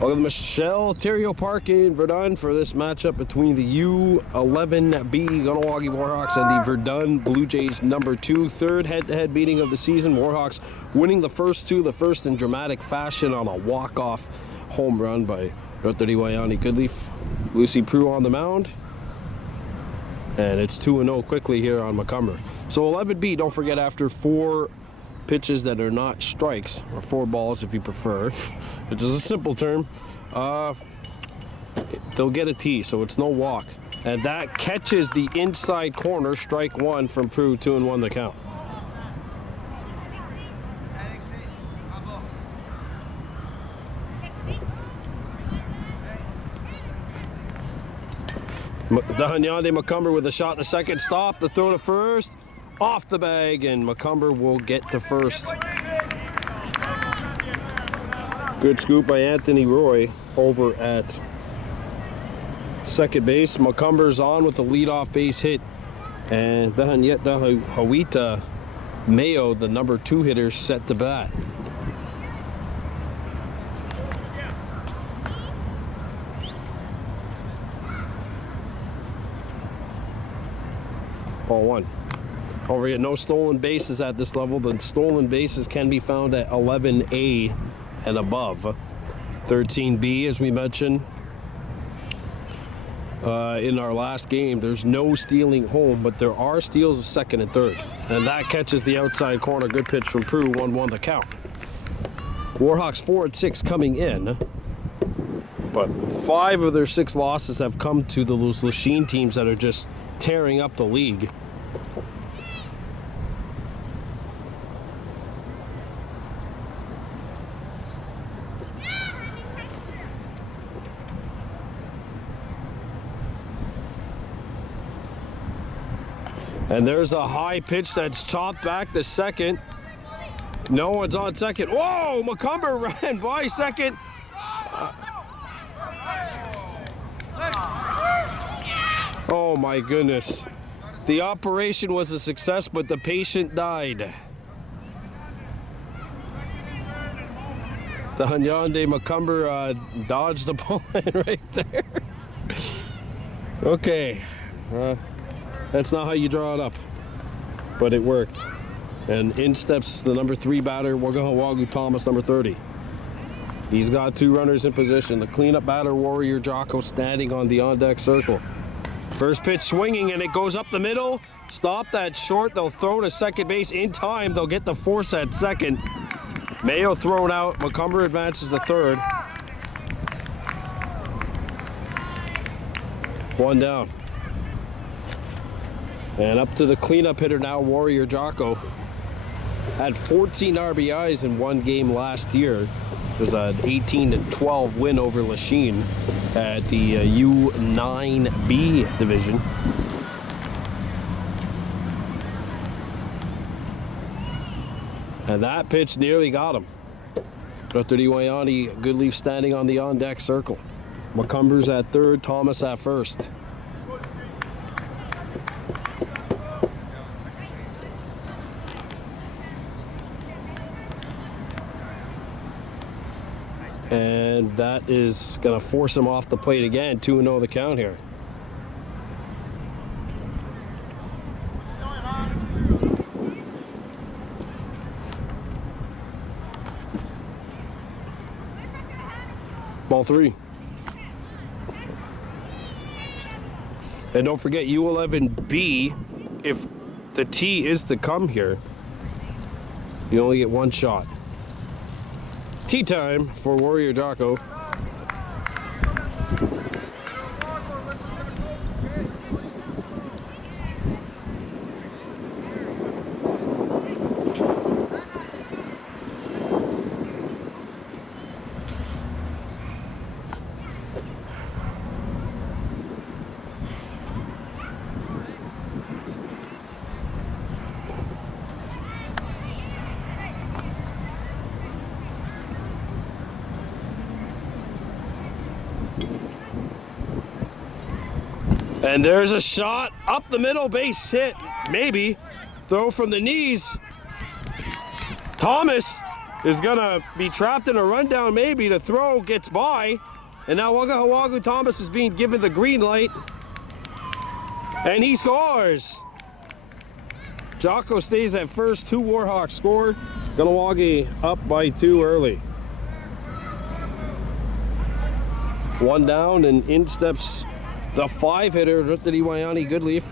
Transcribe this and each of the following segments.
Welcome to Michelle Terrio Park in Verdun for this matchup between the U-11B Kahnawake Warhawks and the Verdun Blue Jays #2. Third head-to-head meeting of the season. Warhawks winning the first two, the first in dramatic fashion on a walk-off home run by Wayani Goodleaf. Lucy Prue on the mound. And it's 2-0 quickly here on Macomber. So 11B, don't forget, after 4 pitches that are not strikes, or 4 balls if you prefer, which is a simple term, they'll get a T, so it's no walk. And that catches the inside corner, strike 1 from Prue, 2-1 the count. Dahanyande Macomber with a shot in the second, stop, the throw to first, off the bag, and Macomber will get to first. Good scoop by Anthony Roy over at second base. Macomber's on with the leadoff base hit, and Hawita Mayo, the #2 hitter, set to bat. Ball 1. Over here, no stolen bases at this level. The stolen bases can be found at 11A and above. 13B, as we mentioned in our last game, there's no stealing home, but there are steals of second and third. And that catches the outside corner. Good pitch from Prue, 1-1 the count. Warhawks 4-6 coming in, but 5 of their 6 losses have come to those Lachine teams that are just tearing up the league. And there's a high pitch that's chopped back to second. No one's on second. Whoa, Macomber ran by second. Oh my goodness. The operation was a success, but the patient died. The Dahanyande Macomber dodged the bullet right there. Okay. That's not how you draw it up, but it worked. And in steps the #3 batter, Warhawks Thomas, #30. He's got 2 runners in position. The cleanup batter, Warrior Jocko, standing on the on-deck circle. First pitch swinging, and it goes up the middle. Stop that short. They'll throw to second base in time. They'll get the force at second. Mayo thrown out. Macomber advances the third. 1 down. And up to the cleanup hitter now, Warrior Jocko. Had 14 RBIs in 1 game last year. It was an 18-12 win over Lachine at the U9B division. And that pitch nearly got him. Dr. Wayani Goodleaf standing on the on-deck circle. Macomber's at third, Thomas at first. And that is going to force him off the plate again. 2-0 the count here. Ball 3. And don't forget U-11B, if the T is to come here, you only get 1 shot. Tea time for Warrior Jocko. And there's a shot up the middle, base hit, maybe. Throw from the knees. Thomas is gonna be trapped in a rundown maybe. The throw gets by. And now Warhawks Thomas is being given the green light. And he scores! Jocko stays at first, 2 Warhawks score. Kahnawake up by 2 early. 1 down, and in steps the 5-hitter, Ruttari Goodleaf.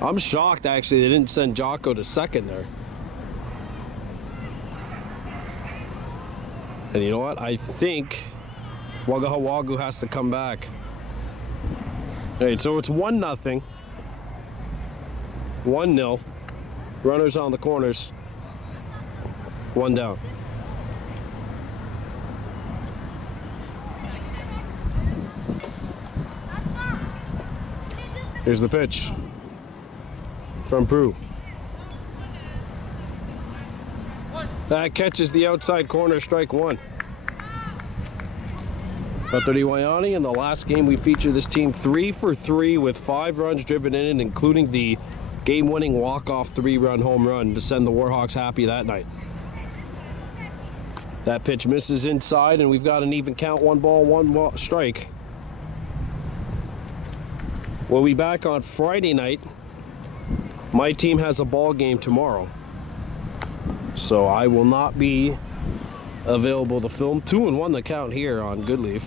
I'm shocked actually they didn't send Jocko to second there. And you know what? I think Warhawks has to come back. All right, so it's 1-0. 1-0. Runners on the corners. 1 down. Here's the pitch from Prue. That catches the outside corner, strike 1. Ruttari in the last game we featured this team 3 for 3 with 5 runs driven in, including the game-winning walk-off 3-run home run to send the Warhawks happy that night. That pitch misses inside, and we've got an even count, 1 ball, 1 strike. We'll be back on Friday night. My team has a ball game tomorrow, so I will not be available to film. 2-1 the count here on Goodleaf.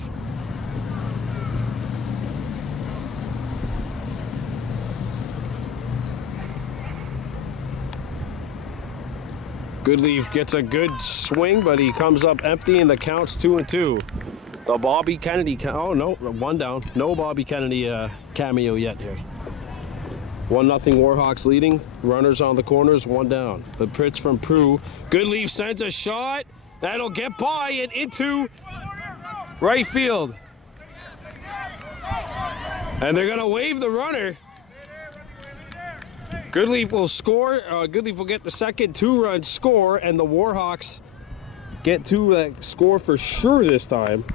Goodleaf gets a good swing, but he comes up empty, and the count's 2-2. The Bobby Kennedy, oh no, 1 down. No Bobby Kennedy cameo yet here. 1-0 Warhawks leading. Runners on the corners, 1 down. The pitch from Prue. Goodleaf sends a shot. That'll get by and into right field. And they're gonna wave the runner. Goodleaf will score. Goodleaf will get the second 2-run score, and the Warhawks get to score for sure this time.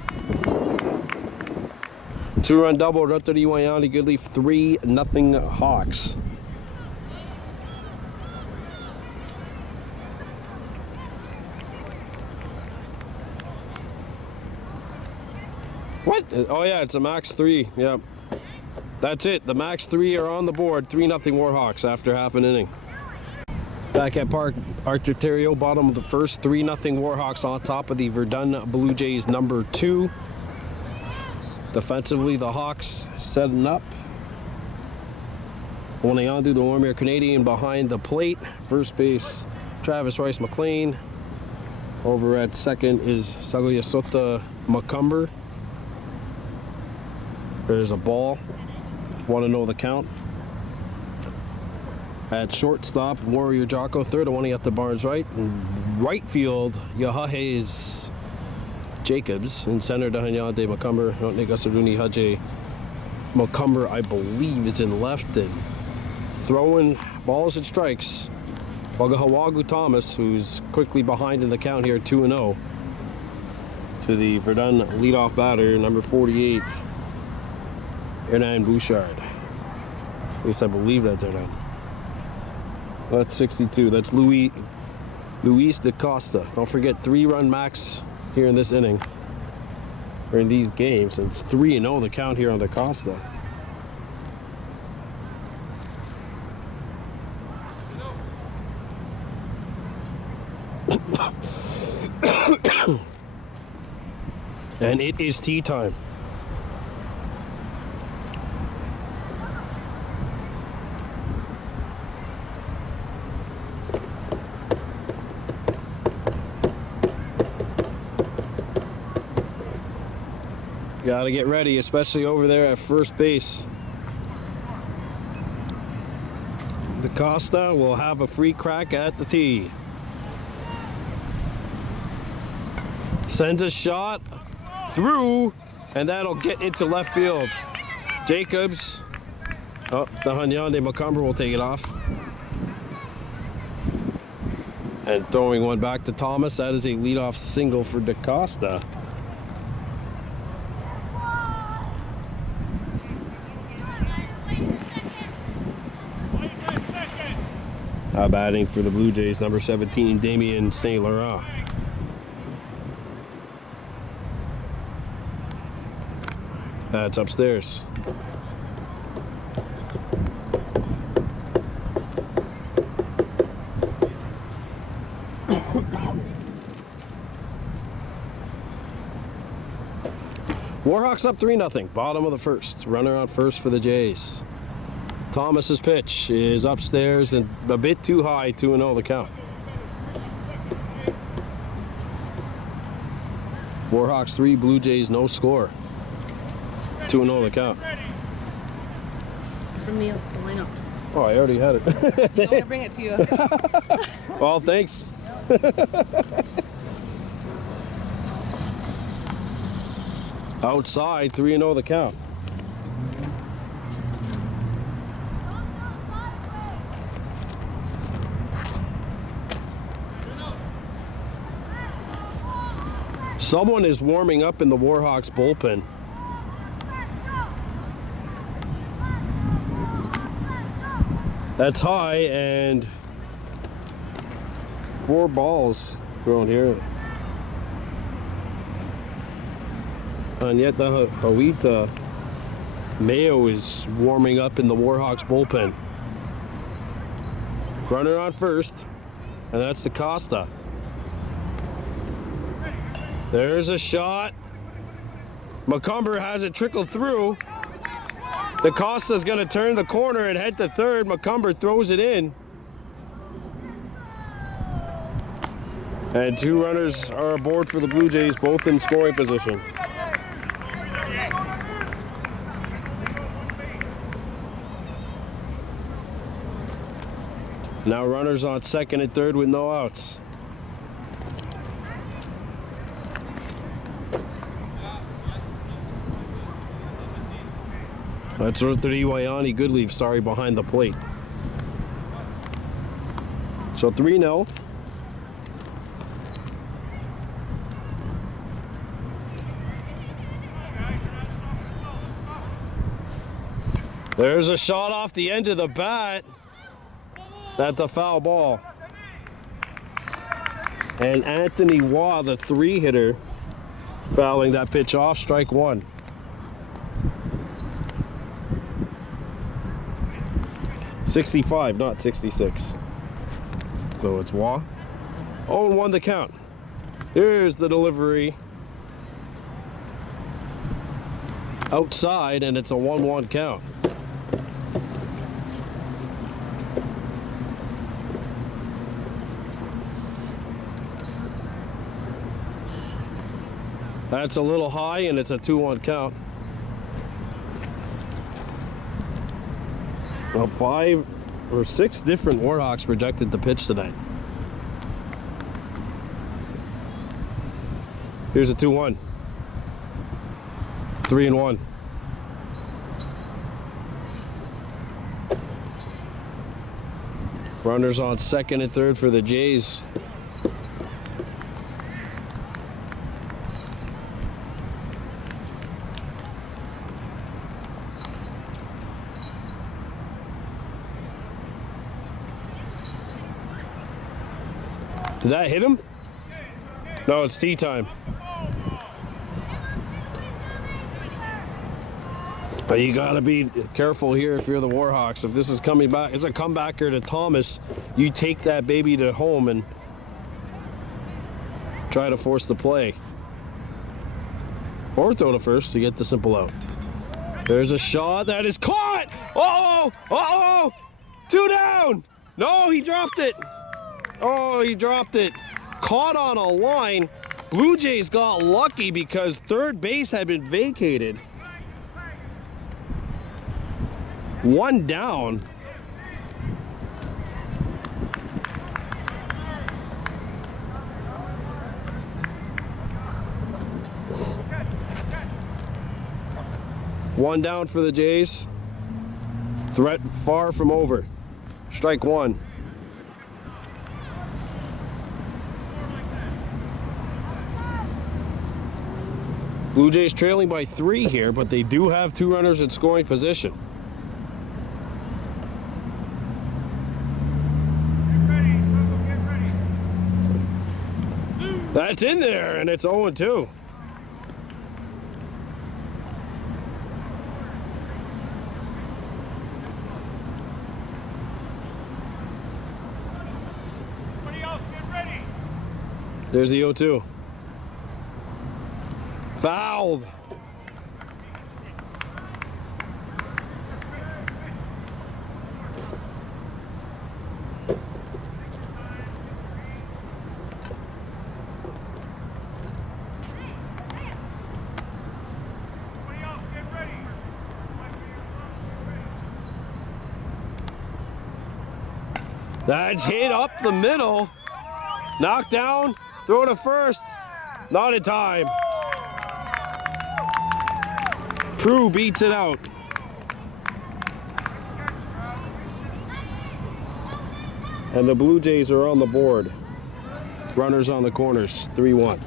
2-run double, Ruttari Goodleaf, 3-0 Hawks. What? Oh yeah, it's a max 3. Yep. That's it. The max 3 are on the board. 3-0 Warhawks after half an inning. Back at Park Arterio, bottom of the first, 3-0 Warhawks on top of the Verdun Blue Jays number 2. Defensively, the Hawks setting up. Onayondu, the Warrior Canadian, behind the plate. First base, Travis Rice McLean. Over at second is Sagoyasota Macumber. There's a ball. Want to know the count. At shortstop, Warrior Jocko, third, one at the Barnes right. Right field, Yahahes Jacobs. In center, Dahanyade Macumber. Negasaruni Haje Macumber, I believe, is in left. And throwing balls and strikes. Warhawks Thomas, who's quickly behind in the count here, 2-0. To the Verdun leadoff batter, number 48. Hernan Bouchard. At least I believe that's Hernan. That's 62. That's Luis Da Costa. Don't forget, 3-run max here in this inning. Or in these games. And it's 3-0 the count here on Da Costa. And it is tea time. Got to get ready, especially over there at first base. Da Costa will have a free crack at the tee. Sends a shot through, and that'll get into left field. Jacobs, oh, the Hanyande Macumber will take it off. And throwing one back to Thomas. That is a leadoff single for Da Costa. Batting for the Blue Jays, number 17, Damien St. Laurent. That's upstairs. Warhawks up 3-0, bottom of the first. Runner on first for the Jays. Thomas's pitch is upstairs and a bit too high, 2-0 the count. Warhawks 3, Blue Jays no score. 2-0 the count. From the lineups. Oh, I already had it. I'm going to bring it to you. Well, thanks. Outside, 3-0 the count. Someone is warming up in the Warhawks bullpen. That's high, and 4 balls thrown here. And yet the Hawita Mayo is warming up in the Warhawks bullpen. Runner on first, and that's the Costa. There's a shot. McCumber has it trickle through. The Costa's going to turn the corner and head to third. McCumber throws it in. And 2 runners are aboard for the Blue Jays, both in scoring position. Now runners on second and third with no outs. That's Rotary Wayani Goodleaf, sorry, behind the plate. So 3-0. There's a shot off the end of the bat. That's a foul ball. And Anthony Waugh, the 3-hitter, fouling that pitch off, strike 1. .65, not 66. So it's Waugh. 0-1 the count. Here's the delivery. Outside, and it's a 1-1 count. That's a little high, and it's a 2-1 count. Well, 5 or 6 different Warhawks projected to pitch tonight. Here's a 2-1. 3-1. Runners on second and third for the Jays. Did that hit him? No, it's tea time. But you gotta be careful here if you're the Warhawks. If this is coming back, it's a comebacker to Thomas. You take that baby to home and try to force the play. Or throw to first to get the simple out. There's a shot that is caught! Uh-oh! Uh-oh! 2 down! No, he dropped it! Oh, he dropped it. Caught on a line. Blue Jays got lucky because third base had been vacated. 1 down. One down for the Jays. Threat far from over. Strike 1. Blue Jays trailing by 3 here, but they do have 2 runners in scoring position. That's in there, and it's 0-2. There's the 0-2. Fouled. That's hit up the middle. Knocked down. Throw to first. Not in time. Prue beats it out. And the Blue Jays are on the board. Runners on the corners. 3-1.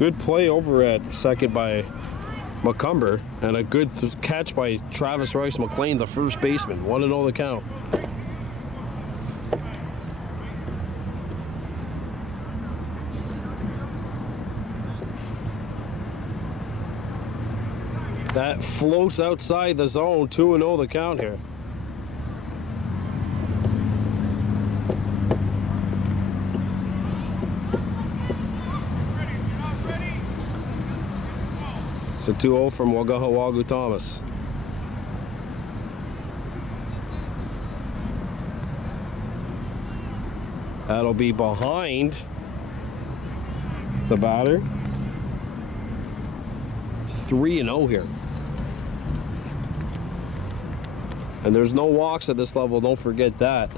Good play over at second by McCumber, and a good catch by Travis Rice McLean, the first baseman. 1-0 the count. That floats outside the zone. 2-0 the count here. It's a 2-0 from Warhawks Thomas. That'll be behind the batter. 3-0 here. And there's no walks at this level, don't forget that.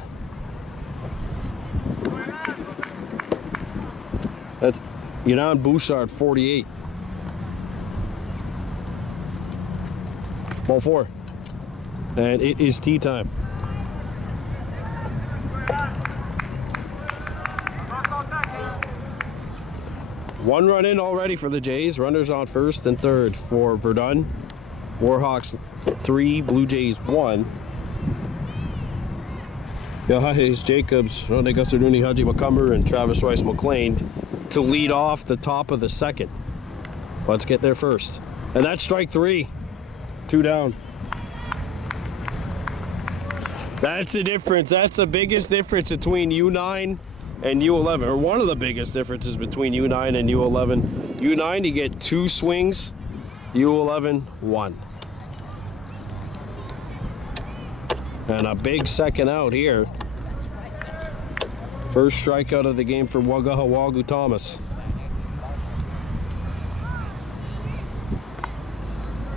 That's Yanan Bouchard, 48. Ball 4. And it is tea time. One run in already for the Jays. Runners on first and third for Verdun. Warhawks 3, Blue Jays 1. Yohais Jacobs, Ronde Gusarduni, Haji McCumber, and Travis Rice McLean to lead off the top of the second. Let's get there first. And that's strike 3. 2 down. That's the difference. That's the biggest difference between U9 and U11, or one of the biggest differences between U9 and U11. U9, you get 2 swings. U11, 1. And a big second out here. First strikeout of the game for Warhawks Thomas.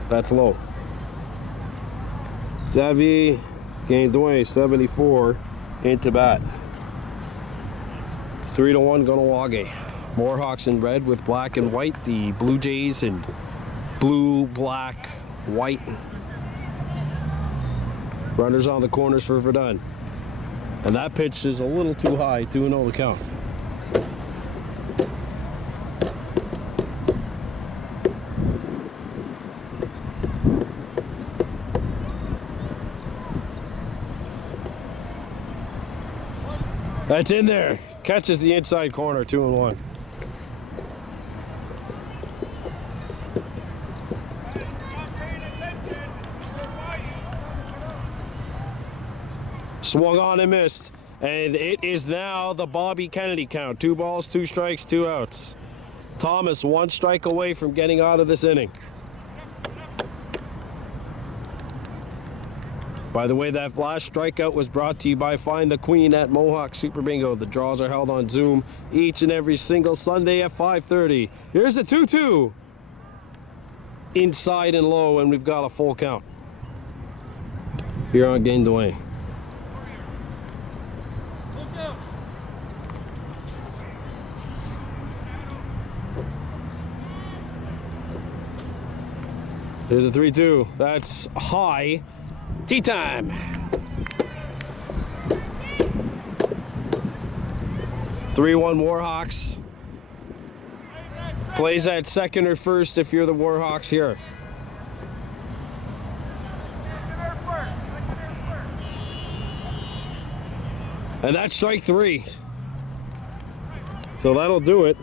That's low. Xavier Gaindoin, 74, into bat. 3-1 Kahnawake. Warhawks in red with black and white. The Blue Jays in blue, black, white. Runners on the corners for Verdun. And that pitch is a little too high. 2-0 the count. That's in there. Catches the inside corner. 2-1. Swung on and missed. And it is now the Bobby Kennedy count. 2 balls, 2 strikes, 2 outs. Thomas 1 strike away from getting out of this inning. By the way, that last strikeout was brought to you by Find the Queen at Mohawk Super Bingo. The draws are held on Zoom each and every single Sunday at 5:30. Here's a 2-2. Inside and low, and we've got a full count. Here on Gaindoin. There's a 3-2. That's high. Tea time. (3-1) Warhawks. Plays at second or first if you're the Warhawks here. And that's strike 3. So that'll do it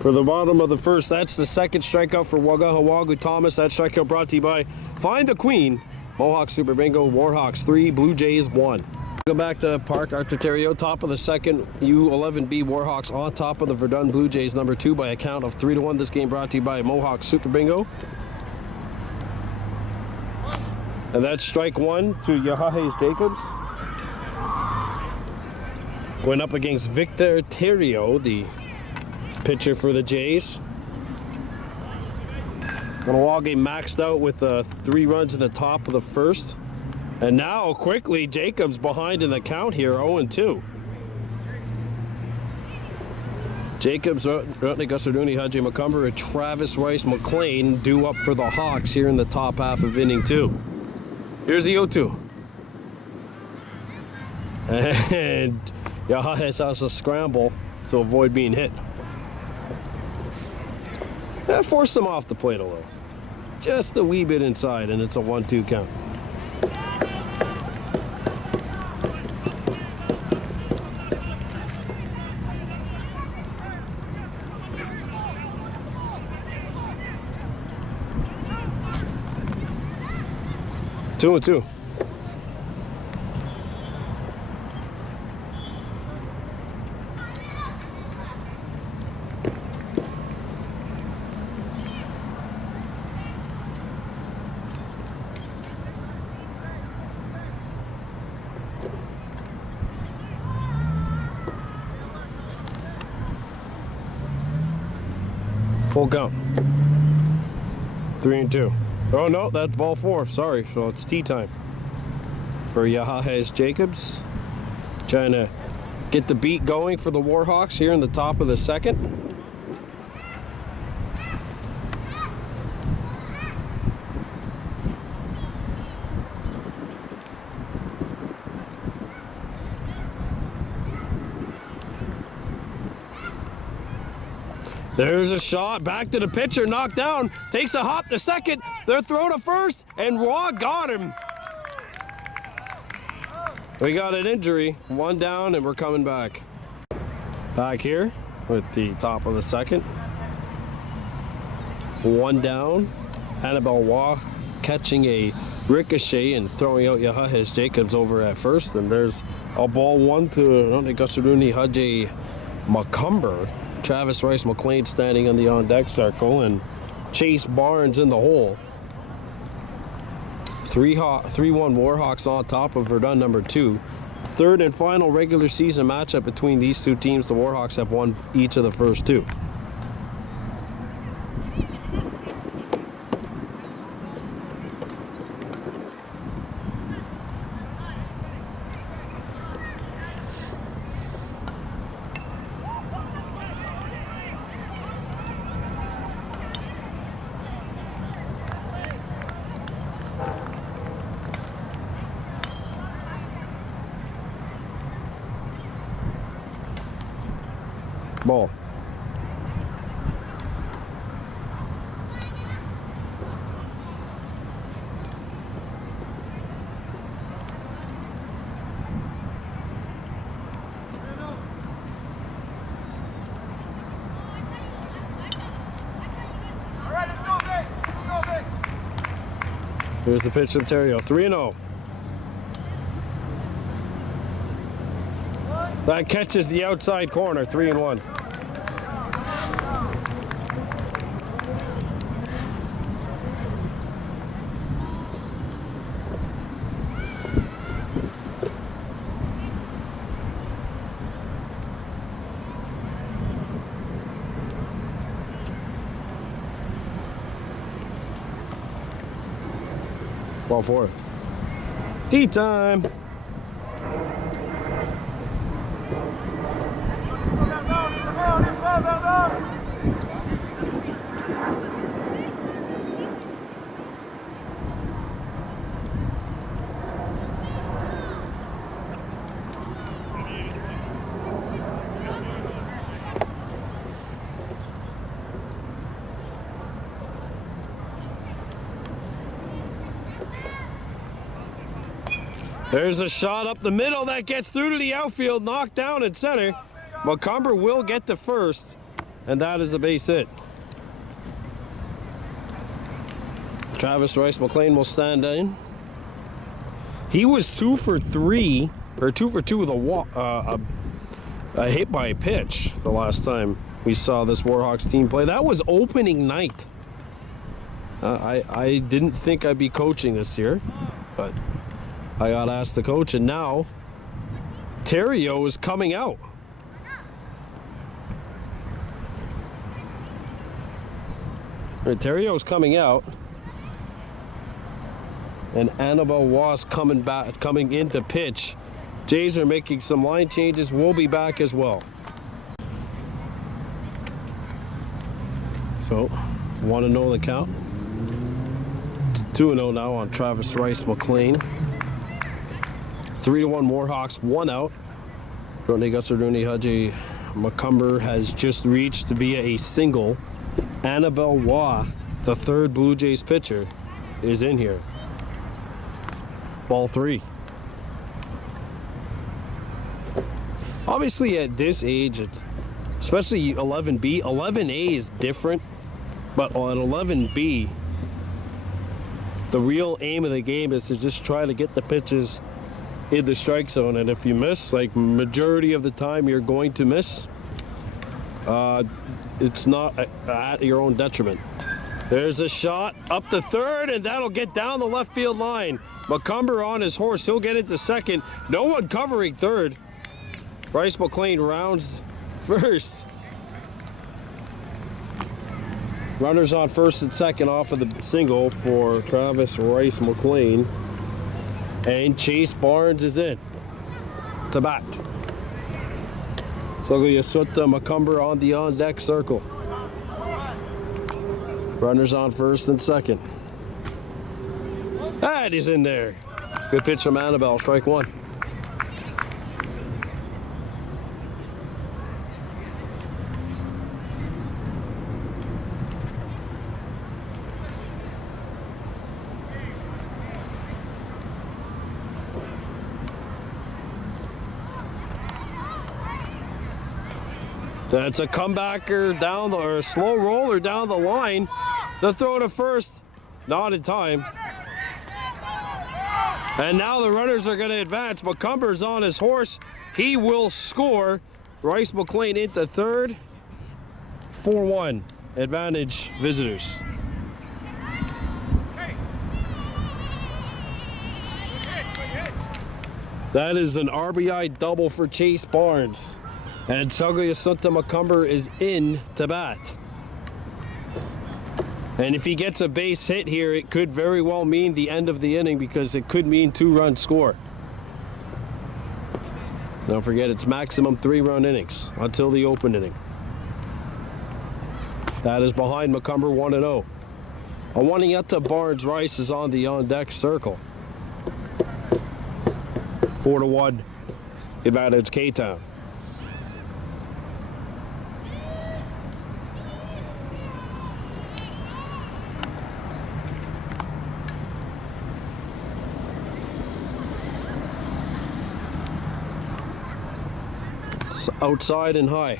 for the bottom of the first. That's the second strikeout for Warhawks Thomas. That strikeout brought to you by Find the Queen. Mohawk Super Bingo. Warhawks 3, Blue Jays 1. Go back to Park Arterio, top of the second. U-11B Warhawks on top of the Verdun Blue Jays number 2 by a count of 3-1. This game brought to you by Mohawk Super Bingo. And that's strike 1 to Yahahes Jacobs. Going up against Victor Terrio, the pitcher for the Jays. Kahnawake maxed out with 3 runs in the top of the first. And now, quickly, Jacobs behind in the count here, 0-2. Jacobs, Rutnik, Gusarduni, Haji McCumber, and Travis Rice McLean due up for the Hawks here in the top half of inning 2. Here's the 0-2. And Yahahes has a scramble to avoid being hit. That forced him off the plate a little. Just a wee bit inside, and it's a 1-2 count. Two and 2. Full count. 3-2. Oh no, that's ball 4. Sorry, so it's tea time for Yahahes Jacobs. Trying to get the beat going for the Warhawks here in the top of the second. There's a shot, back to the pitcher, knocked down, takes a hop to second, they're thrown to first, and Raw got him. We got an injury, 1 down, and we're coming back. Back here with the top of the second. 1 down, Annabelle Waugh catching a ricochet and throwing out Yahahes Jacobs over at first, and there's a ball 1 to Gusaruni Haji McCumber. Travis Rice McLean standing on the on-deck circle, and Chase Barnes in the hole. 3-1 Warhawks on top of Verdun number 2. Third and final regular season matchup between these two teams. The Warhawks have won each of the first 2. Ball. Here's the pitch from Terrio, 3-0. That catches the outside corner, 3-1. Ball 4. Tea time. There's a shot up the middle that gets through to the outfield, knocked down in center. Macomber will get to first, and that is the base hit. Travis Rice McLean will stand in. He was 2 for 3, or 2 for 2 with a hit by a pitch the last time we saw this Warhawks team play. That was opening night. I didn't think I'd be coaching this year, but I got asked to coach, and now Terrio is coming out. Terrio is coming out, and Annabelle Was coming into pitch. Jays are making some line changes. We'll be back as well. So, want to know the count? 2-0 now on Travis Rice McLean. 3-1 Warhawks, 1 out. Rodney Gussarduni Haji Macomber has just reached via a single. Annabelle Waugh, the third Blue Jays pitcher, is in here. Ball 3. Obviously at this age, especially 11B, 11A is different, but on 11B, the real aim of the game is to just try to get the pitches in the strike zone, and if you miss, like majority of the time you're going to miss, it's not at your own detriment. There's a shot up to third, and that'll get down the left field line. Macomber on his horse, he'll get into second. No one covering third. Rice McLean rounds first. Runners on first and second off of the single for Travis Rice McLean. And Chase Barnes is in to bat. So Yasuta Macomber on the on-deck circle. Runners on first and second. And he's in there. Good pitch from Annabelle, strike 1. That's a comebacker down or a slow roller down the line. The throw to first, not in time. And now the runners are going to advance. Macomber's on his horse. He will score. Rice McLean into third. 4-1. Advantage visitors. That is an RBI double for Chase Barnes. And Yasuta Macomber is in to bat. And if he gets a base hit here, it could very well mean the end of the inning, because it could mean 2-run score. Don't forget, it's maximum 3-run innings until the open inning. That is behind Macomber 1-0. Awanieta Barnes Rice is on the on-deck circle. 4-1 advantage K-Town. Outside and high.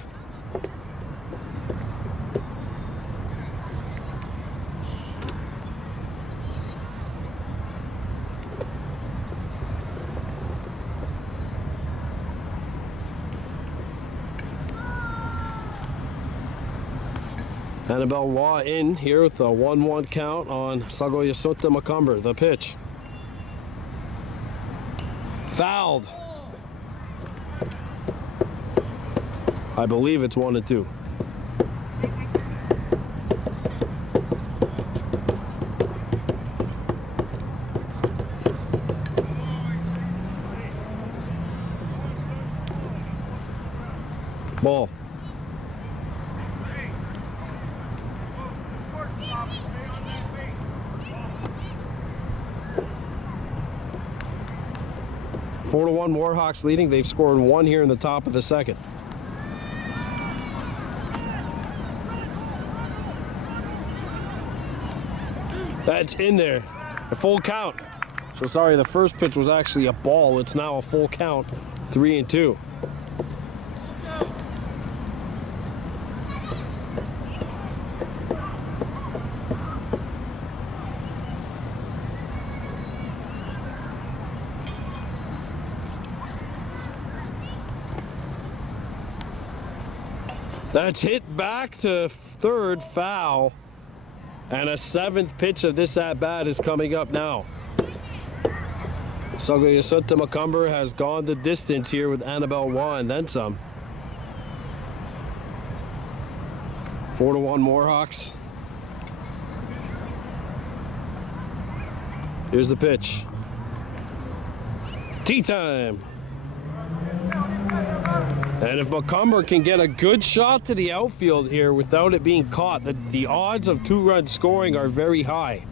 Annabelle Waugh in here with a 1-1 count on Yasuta Macomber. The pitch. Fouled. I believe it's 1-2. Ball. Four to 1 Warhawks leading. They've scored 1 here in the top of the second. That's in there. A full count. So sorry, the first pitch was actually a ball. It's now a full count, 3-2. That's hit back to third, foul. And a 7th pitch of this at-bat is coming up now. Sugayasutta Macumber has gone the distance here with Annabelle Waugh and then some. 4-1 Warhawks. Here's the pitch. Tea time. And if Macumber can get a good shot to the outfield here without it being caught, the odds of 2-run scoring are very high.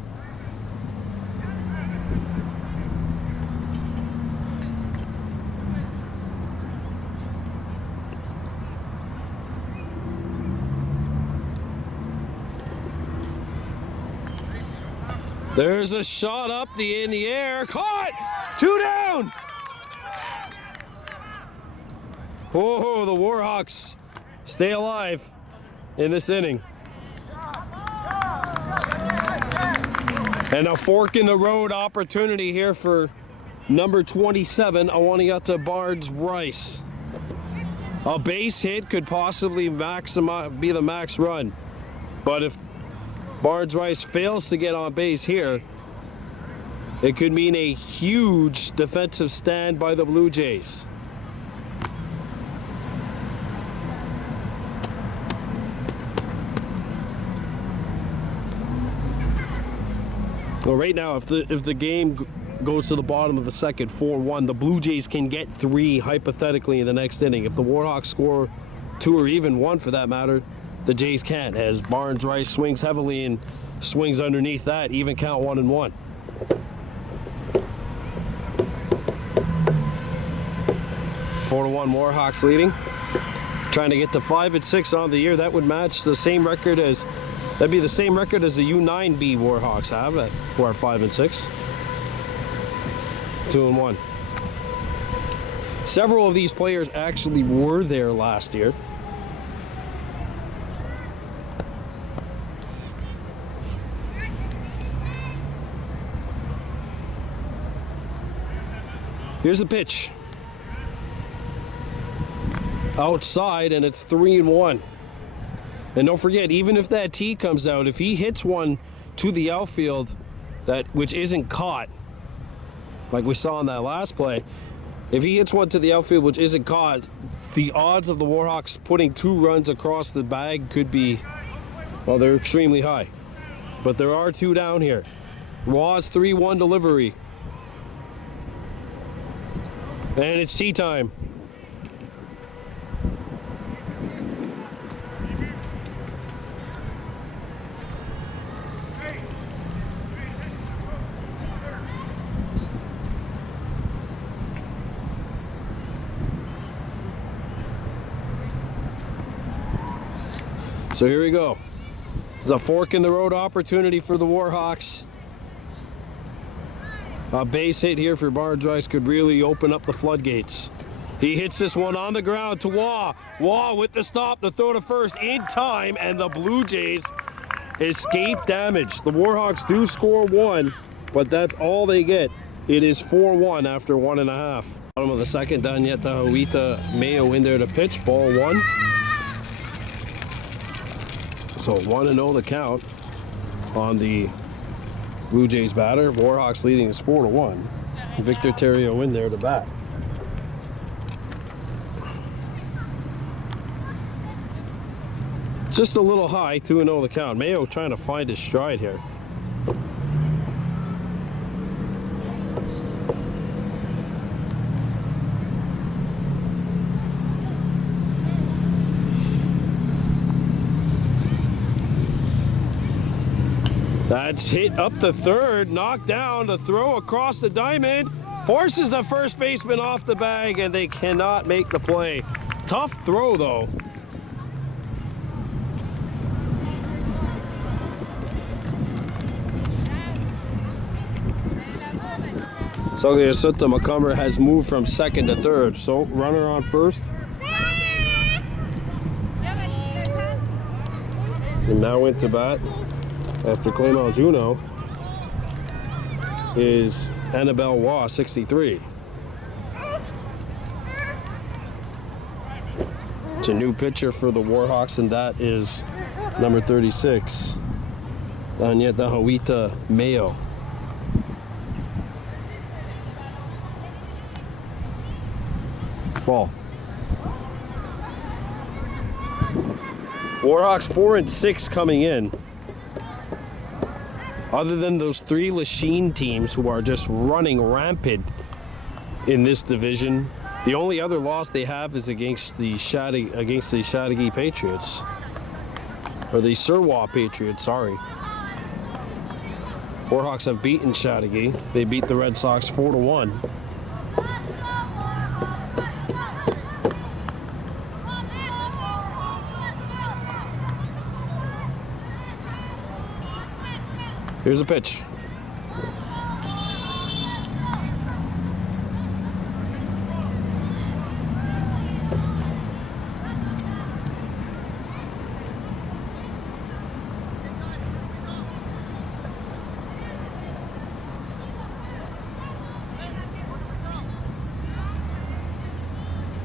There's a shot up in the air. Caught! 2 down! Oh, the Warhawks stay alive in this inning. And a fork in the road opportunity here for number 27, Awaniata Barnes-Rice. A base hit could possibly be the max run. But if Barnes-Rice fails to get on base here, it could mean a huge defensive stand by the Blue Jays. Well, right now, if the game goes to the bottom of the second, 4-1, the Blue Jays can get 3 hypothetically in the next inning. If the Warhawks score 2 or even 1 for that matter, the Jays can't, as Barnes-Rice swings heavily and swings underneath that, even count 1-1. Four to 1 Warhawks leading. Trying to get to 5-6 on the year. That would match the same record as, that'd be the same record as the U-9B Warhawks have, who are 5-6. 2-1. Several of these players actually were there last year. Here's the pitch. Outside, and it's 3-1. And don't forget, even if that tee comes out, if he hits one to the outfield which isn't caught, like we saw in that last play, if he hits one to the outfield which isn't caught, the odds of the Warhawks putting 2 runs across the bag could be, well, they're extremely high. But there are 2 down here. Raw's 3-1 delivery. And it's tea time. So here we go. It's a fork in the road opportunity for the Warhawks. A base hit here for Barnes-Rice could really open up the floodgates. He hits this one on the ground to Waugh. Waugh with the stop, the throw to first in time, and the Blue Jays escape damage. The Warhawks do score 1, but that's all they get. It is 4-1 after 1.5. Bottom of the second, Danyeta Hawita Mayo in there to pitch, ball 1. So 1-0 the count on the Blue Jays batter. Warhawks leading is 4-1. Victor Terrio in there to bat. Just a little high, 2-0 the count. Mayo trying to find his stride here. That's hit up the third, knocked down, the throw across the diamond, forces the first baseman off the bag, and they cannot make the play. Tough throw, though. Suglia Sutta McCumber has moved from second to third. So runner on first. And now into bat after Clément Junot is Annabelle Waugh, 63. It's a new pitcher for the Warhawks, and that is number 36, Danyeta Hawita Mayo. Ball. Warhawks 4-6 coming in. Other than those 3 Lachine teams who are just running rampant in this division, the only other loss they have is against the Chateauguay Patriots, or the Surwa Patriots. Sorry. Warhawks have beaten Chateauguay. They beat the Red Sox 4-1. Here's a pitch.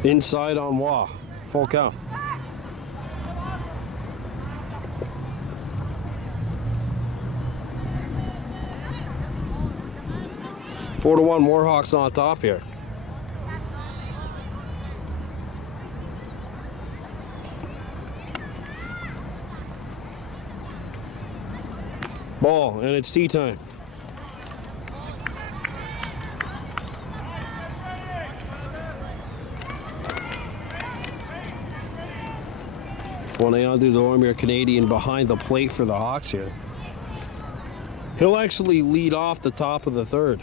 Inside on Waugh. Full count. Four to 1 Warhawks on top here. Ball, and it's tea time. Wanayadu Dormier Canadian behind the plate for the Hawks here. He'll actually lead off the top of the third.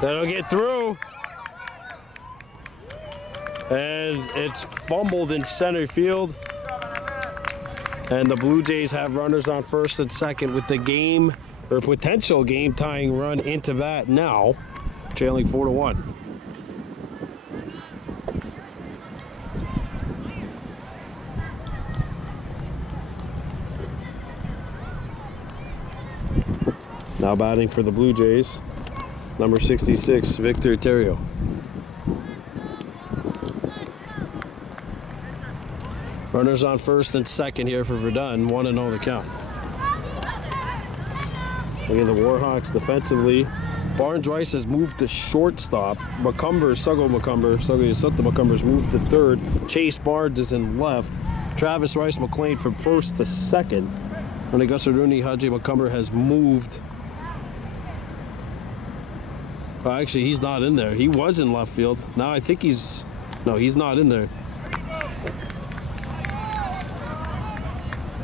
That'll get through. And it's fumbled in center field. And the Blue Jays have runners on first and second with the game, or potential game tying run into that now, trailing 4-1. Now batting for the Blue Jays, number 66, Victor Terrio. Runners on first and second here for Verdun, 1-0 the count. Again, the Warhawks defensively. Barnes Rice has moved to shortstop. Suglia Sutta McCumber's moved to third. Chase Barnes is in left. Travis Rice McLean from first to second. And Gusaruni Haji McCumber has moved. Well, actually, he's not in there. He was in left field. Now I think he's not in there.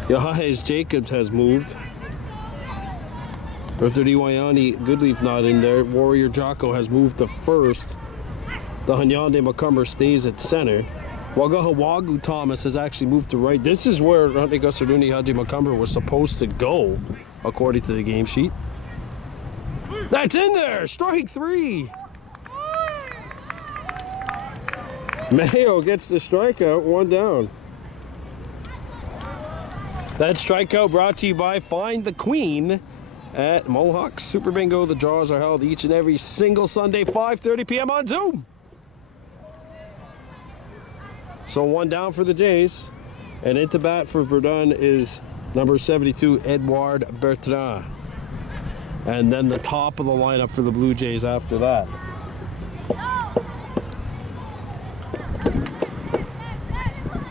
Yahajes Jacobs has moved. Arthur Diwayani Goodleaf not in there. Warrior Jocko has moved to first. The Hanyande McCumber stays at center. Wagahawagu Thomas has actually moved to right. This is where Gusarduni Haji McCumber was supposed to go, according to the game sheet. That's in there! Strike 3! Mayo gets the strikeout, 1 down. That strikeout brought to you by Find the Queen at Mohawk Super Bingo. The draws are held each and every single Sunday, 5:30 p.m. on Zoom. So 1 down for the Jays. And into bat for Verdun is number 72, Edouard Bertrand. And then the top of the lineup for the Blue Jays after that.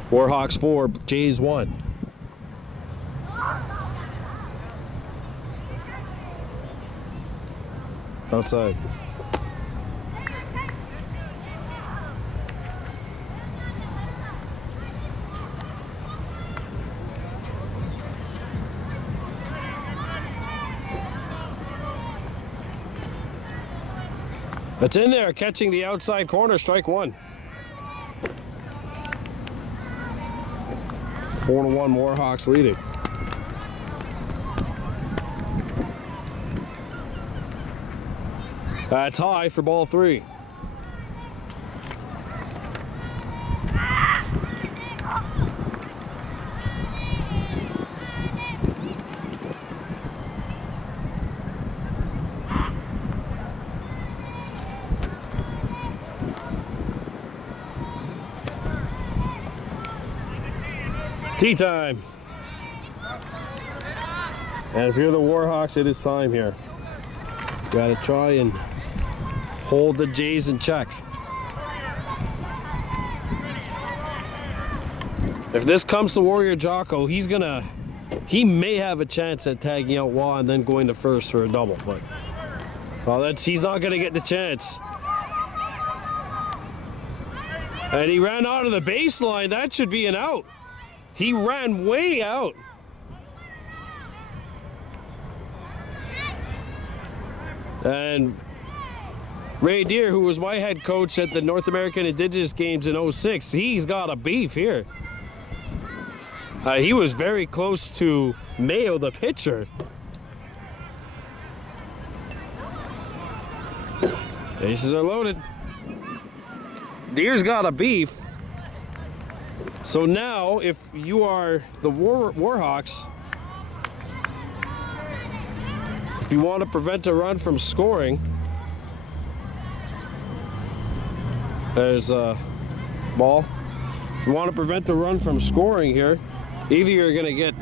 Warhawks 4, Jays 1. Outside. That's in there, catching the outside corner, strike 1. 4-1 Warhawks leading. That's high for ball 3. Tea time. And if you're the Warhawks, it is time here. Got to try and hold the Jays in check. If this comes to Warrior Jocko, he may have a chance at tagging out Wah and then going to first for a double, but well, he's not gonna get the chance. And he ran out of the baseline. That should be an out. He ran way out. And Ray Deere, who was my head coach at the North American Indigenous Games in 06, he's got a beef here. He was very close to Mayo, the pitcher. Bases are loaded. Deere's got a beef. So now, if you are the Warhawks, if you want to prevent a run from scoring, there's a ball. If you want to prevent the run from scoring here, either you're going to get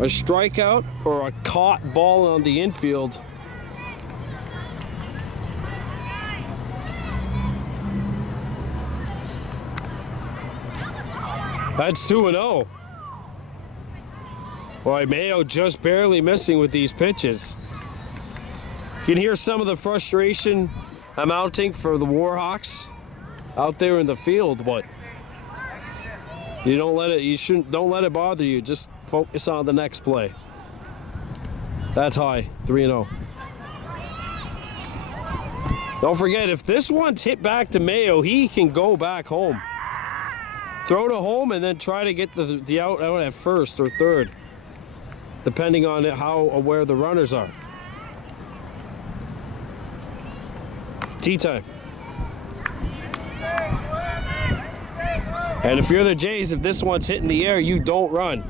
a strikeout or a caught ball on the infield. That's 2-0. Boy, Mayo just barely missing with these pitches. You can hear some of the frustration amounting for the Warhawks out there in the field, but you don't let it bother you. Just focus on the next play. That's high, 3-0. Don't forget, if this one's hit back to Mayo, he can go back home. Throw to home and then try to get the out at first or third, depending on where the runners are. Tea time. And if you're the Jays, if this one's hitting the air, you don't run.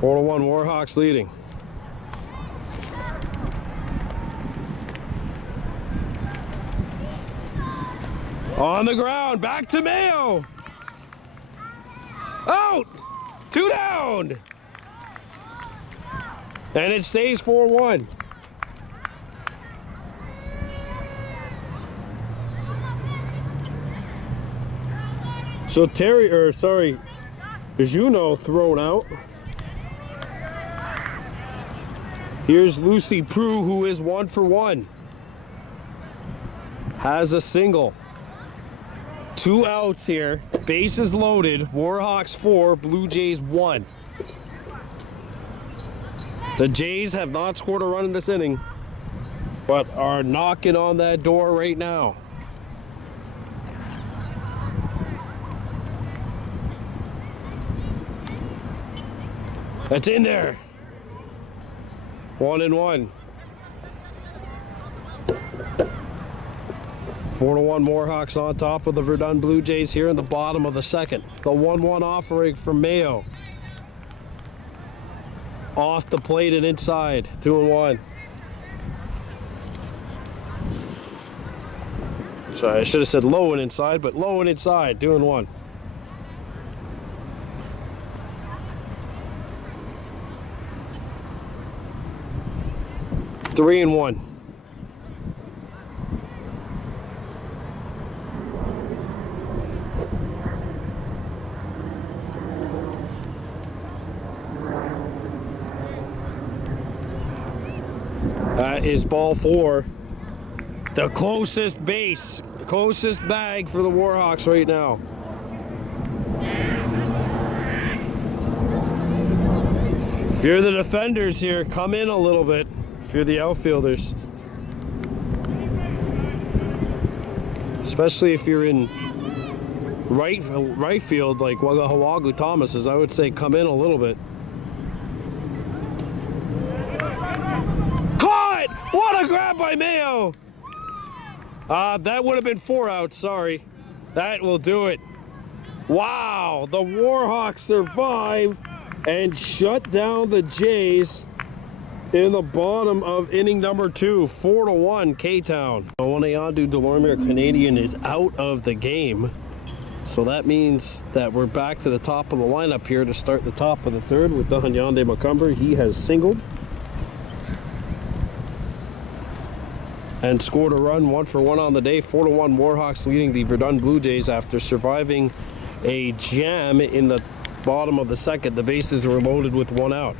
Four to 1 Warhawks leading. On the ground, back to Mayo. Out! 2 down. And it stays 4-1. So Juno thrown out. Here's Lucy Prue, who is 1 for 1. Has a single. 2 outs here. Bases loaded. Warhawks 4, Blue Jays 1. The Jays have not scored a run in this inning, but are knocking on that door right now. That's in there. 1-1. 4-1 Warhawks on top of the Verdun Blue Jays here in the bottom of the second. The 1-1 offering from Mayo. Off the plate and inside. 2-1. Sorry, I should have said low and inside, but low and inside. 2-1. Three and 1. That is ball 4. The closest base, closest bag for the Warhawks right now. If you're the defenders here, come in a little bit. If you're the outfielders. Especially if you're in right field like Warhawks Thomas is, I would say come in a little bit. Caught! What a grab by Mayo! That would have been 4 outs, sorry. That will do it. Wow, the Warhawks survive and shut down the Jays in the bottom of inning number 2, 4-1 K-Town. Oneyandu Delormier Canadian is out of the game. So that means that we're back to the top of the lineup here to start the top of the 3rd with Dahanyande Macumber. He has singled and scored a run, 1-for-1 on the day. 4-1 Warhawks leading the Verdun Blue Jays after surviving a jam in the bottom of the 2nd. The bases were loaded with 1 out.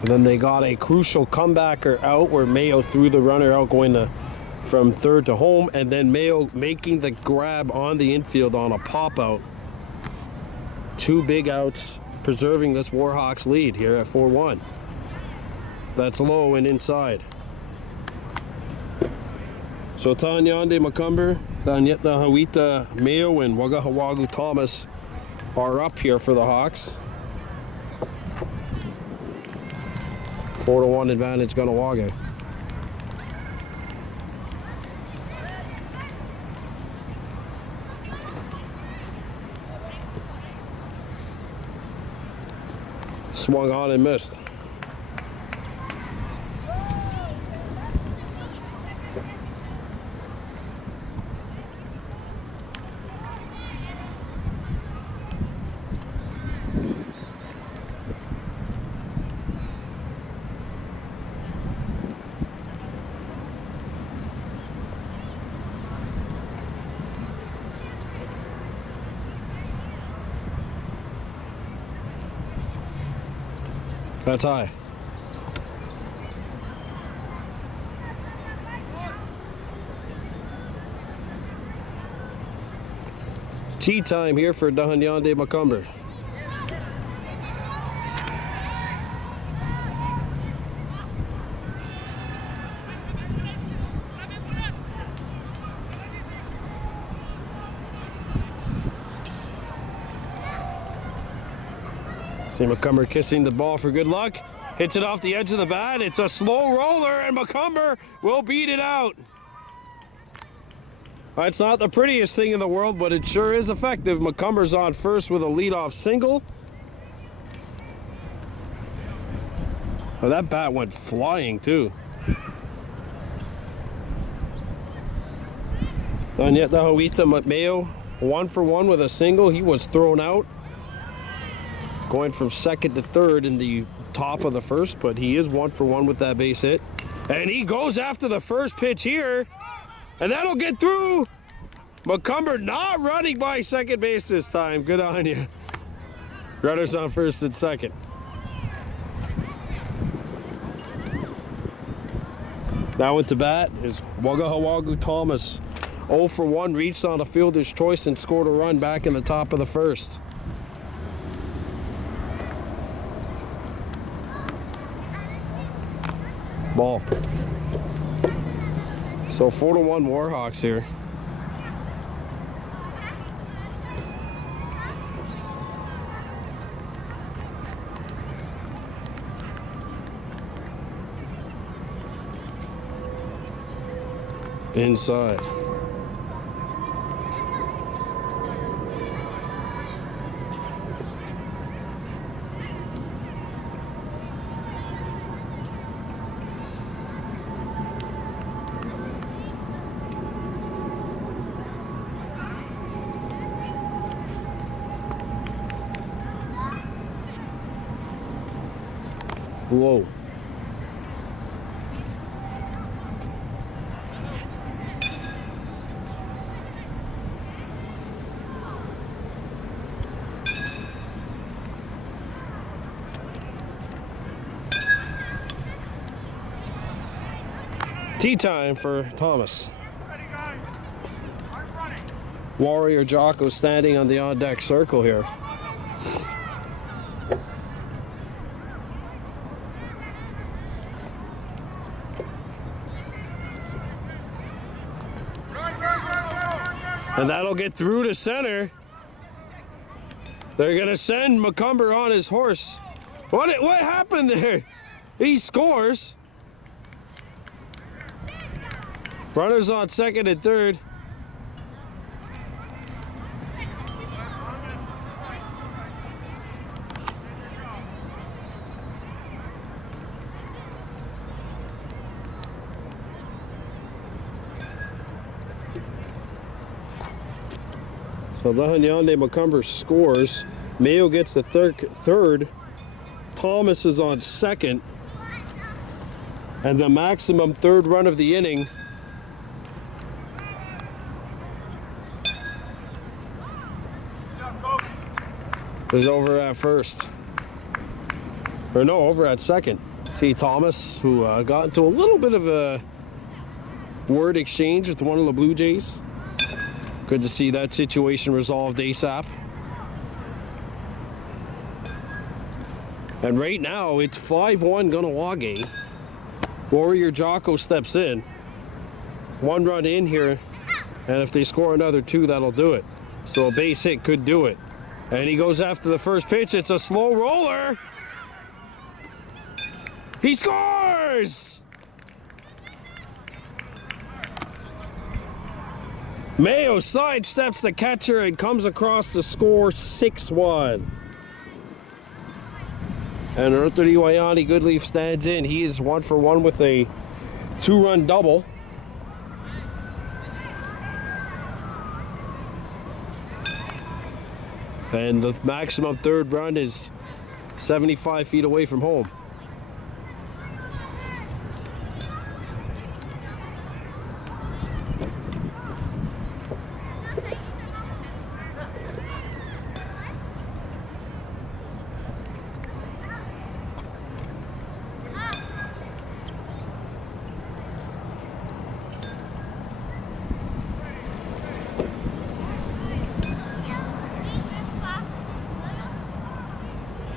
And then they got a crucial comebacker out where Mayo threw the runner out going from 3rd to home, and then Mayo making the grab on the infield on a pop out. 2 big outs, preserving this Warhawks lead here at 4-1. That's low and inside. So Dahanyande Macumber, Danyeta Hawita Mayo, and Warhawks Thomas are up here for the Hawks. 4-1 advantage Kahnawake. Swung on and missed. That's high. Tea time here for Dahanyande Macumber. See Macumber kissing the ball for good luck. Hits it off the edge of the bat. It's a slow roller, and Macumber will beat it out. It's not the prettiest thing in the world, but it sure is effective. Macumber's on first with a leadoff single. Oh, that bat went flying too. Danyeta Hawita Mayo, 1-for-1 with a single. He was thrown out, going from 2nd to 3rd in the top of the 1st, but he is 1-for-1 with that base hit. And he goes after the first pitch here, and that'll get through. Macumber not running by 2nd base this time. Good on you. Runners on 1st and 2nd. Now into bat is Warhawks Thomas. 0-for-1, reached on a fielder's choice and scored a run back in the top of the 1st. Ball. So 4-1 Warhawks here. Inside. Whoa. Tea time for Thomas. Warrior Jocko standing on the on-deck circle here. And that'll get through to center. They're going to send McCumber on his horse. What happened there? He scores. Runners on second and third. So Lahanyande McCumber scores. Mayo gets the third. Thomas is on second. And the maximum third run of the inning is over at first. Or no, over at second. See Thomas, who got into a little bit of a word exchange with one of the Blue Jays. Good to see that situation resolved ASAP. And right now, it's 5-1 Kahnawake. Warrior Jocko steps in. One run in here, and if they score another two, that'll do it. So a base hit could do it. And he goes after the first pitch. It's a slow roller. He scores! Mayo sidesteps the catcher and comes across to score 6-1. And Arthur Iwayani Goodleaf stands in. He is 1 for 1 with a 2-run double. And the maximum third run is 75 feet away from home.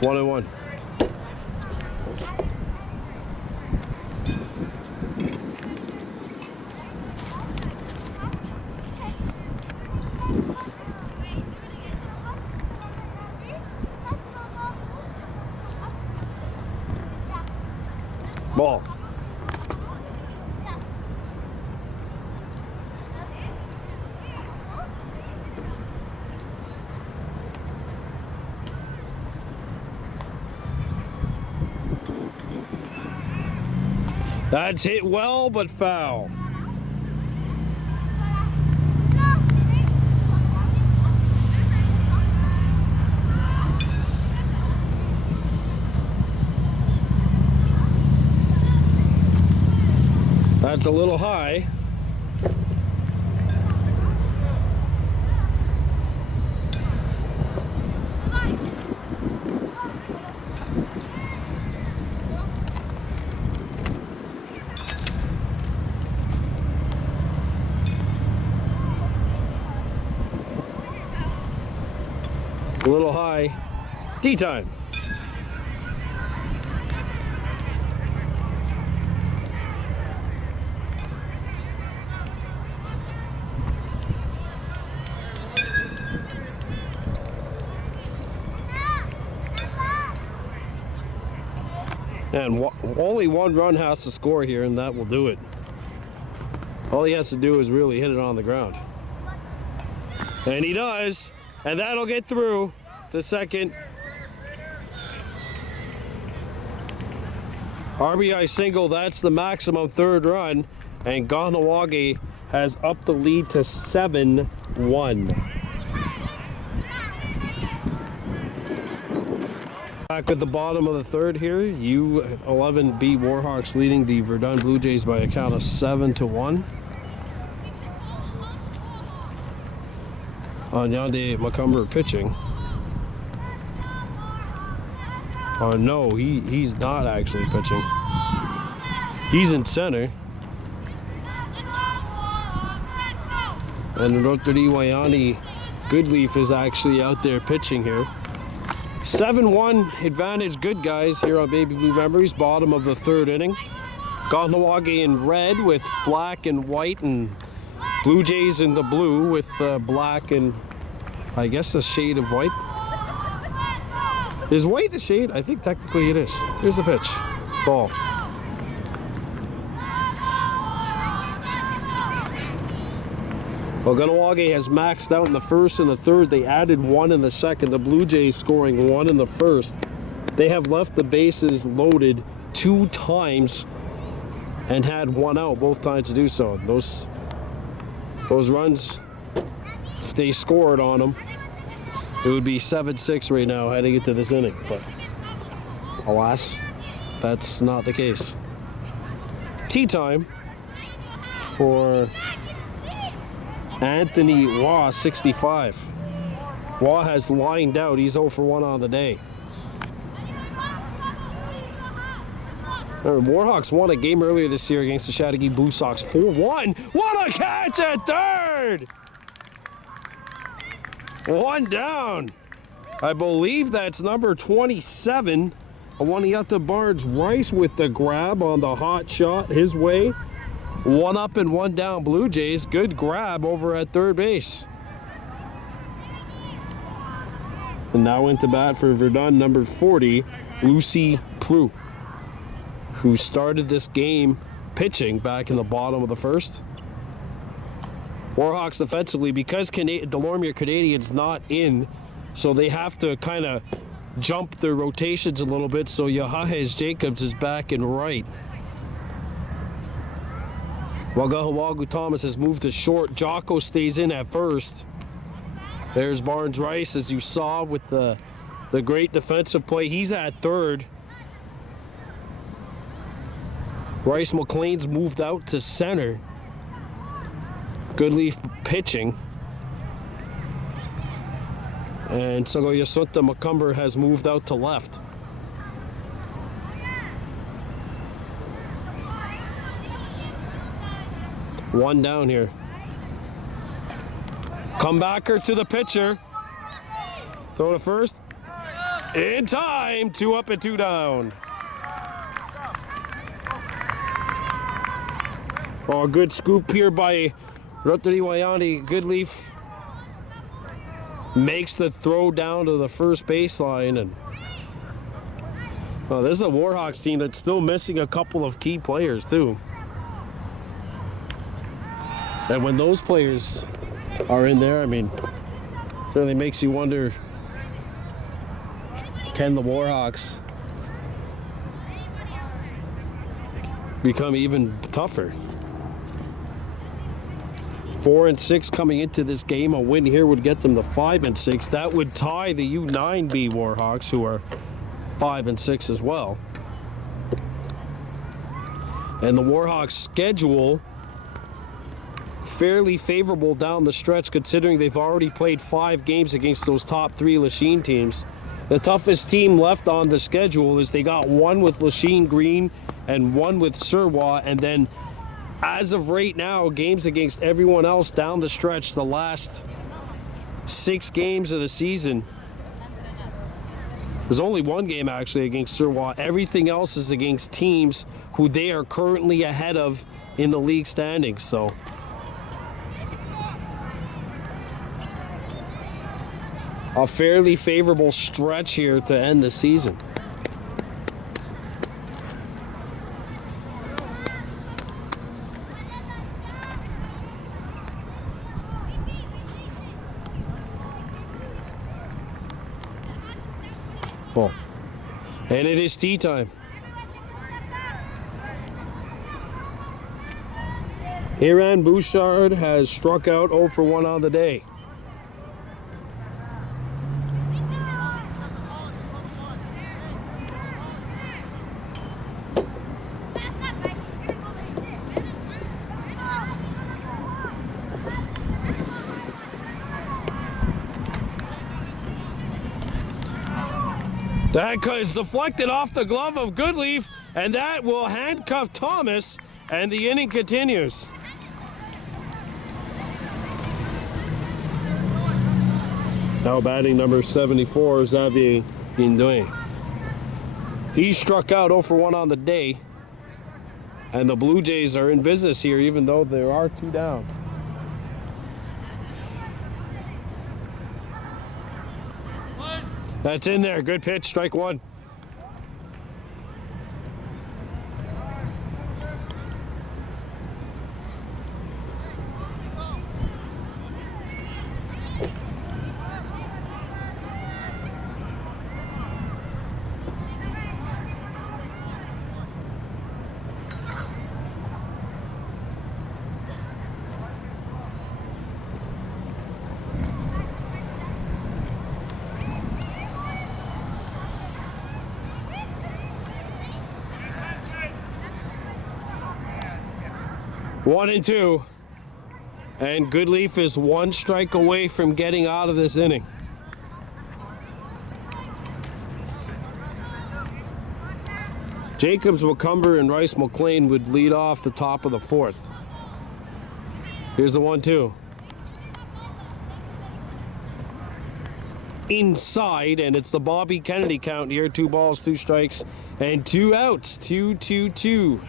One and one. Ball. That's hit well, but foul. That's a little high. A little high. D time. And only one run has to score here, and that will do it. All he has to do is really hit it on the ground. And he does. And that'll get through to second. RBI single, that's the maximum third run. And Kahnawake has upped the lead to 7-1. Back at the bottom of the third here, U-11 beat Warhawks, leading the Verdun Blue Jays by a count of 7-1. Nyande McCumber pitching. Oh no, he's not actually pitching. He's in center. And Arthur Iwayani Goodleaf is actually out there pitching here. 7-1 advantage, good guys here on Baby Blue Memories, bottom of the third inning. Kahnawake in red with black and white and Blue Jays in the blue with black and I guess a shade of white. Is white a shade? I think technically it is. Here's the pitch. Ball. Well, Kahnawake has maxed out in the first and the third. They added one in the second. The Blue Jays scoring one in the first. They have left the bases loaded 2 times and had one out both times to do so. Those runs, if they scored on them, it would be 7-6 right now heading into this inning. But alas, that's not the case. Tea time for Anthony Waugh, 65. Waugh has lined out. He's 0 for 1 on the day. Warhawks won a game earlier this year against the Chateauguay Blue Sox 4-1. What a catch at third! 1 down. I believe that's number 27. Awaniata Barnes Rice with the grab on the hot shot his way. 1 up and 1 down Blue Jays. Good grab over at third base. And now into bat for Verdun, number 40, Lucy Prue, who started this game pitching back in the bottom of the first. Warhawks defensively, because Delormier Canadian's not in, so they have to kind of jump their rotations a little bit, so Yahajes Jacobs is back in right. Wagahawagu Thomas has moved to short. Jocko stays in at first. There's Barnes Rice, as you saw, with the great defensive play. He's at third. Rice McLean's moved out to center. Goodleaf pitching. And Sagoyasunta McCumber has moved out to left. One down here. Comebacker to the pitcher. Throw to first. In time. 2 up and 2 down. Oh, good scoop here by Rotary Wayani. Goodleaf makes the throw down to the first baseline. And this is a Warhawks team that's still missing a couple of key players too. And when those players are in there, I mean, certainly makes you wonder, can the Warhawks become even tougher? 4-6 coming into this game. A win here would get them to 5-6. That would tie the U-9B Warhawks, who are 5-6 as well. And the Warhawks' schedule fairly favorable down the stretch, considering they've already played 5 games against those top 3 Lachine teams. The toughest team left on the schedule is they got 1 with Lachine Green and 1 with Surwa, and then as of right now, games against everyone else down the stretch, the last 6 games of the season. There's only 1 game actually against Surwa. Everything else is against teams who they are currently ahead of in the league standings. So a fairly favorable stretch here to end the season. Well, and it is tea time. Iran Bouchard has struck out 0 for 1 on the day. That is deflected off the glove of Goodleaf, and that will handcuff Thomas, and the inning continues. Now batting number 74, Xavier Guindoin. He struck out 0 for 1 on the day, and the Blue Jays are in business here, even though there are 2 down. That's in there. Good pitch. Strike one. One and two. And Goodleaf is one strike away from getting out of this inning. Jacobs, McCumber, and Rice McLean would lead off the top of the fourth. Here's the 1-2. Inside, and it's the Bobby Kennedy count here. 2 balls, 2 strikes, and 2 outs. 2-2-2.